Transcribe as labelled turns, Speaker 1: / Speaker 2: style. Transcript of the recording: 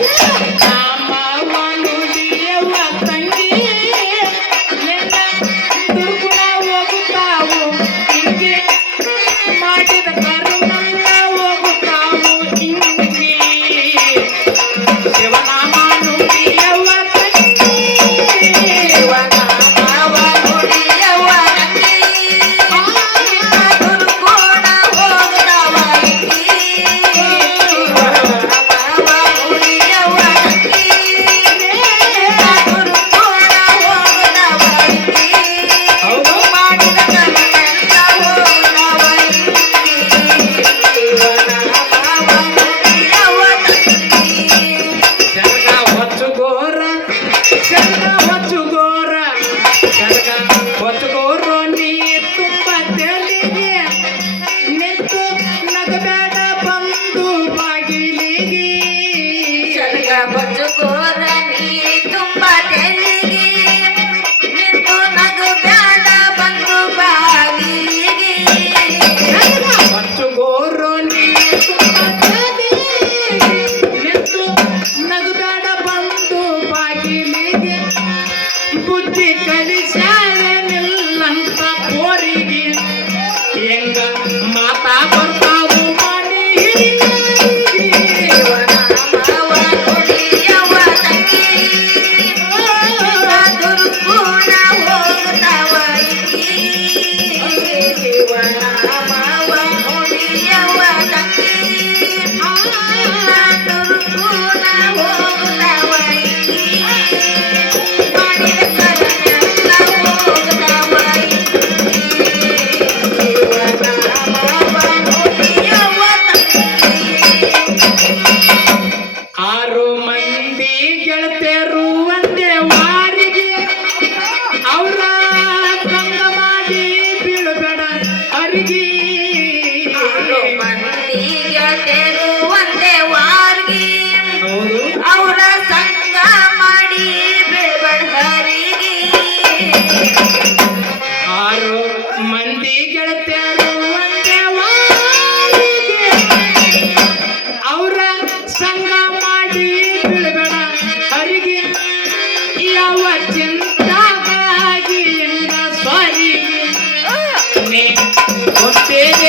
Speaker 1: Yeah. Trabalho de cor ಮಂದಿಗೆ ಅವರ ಸಂಗ ಮಾಡಿ ಬೆಳಹರಿಗೆ
Speaker 2: ಆರು ಸಂಗ ಮಾಡಿ ಯಾವ ಚಿನ್ನ ಕೊಟ್ಟೇನೆ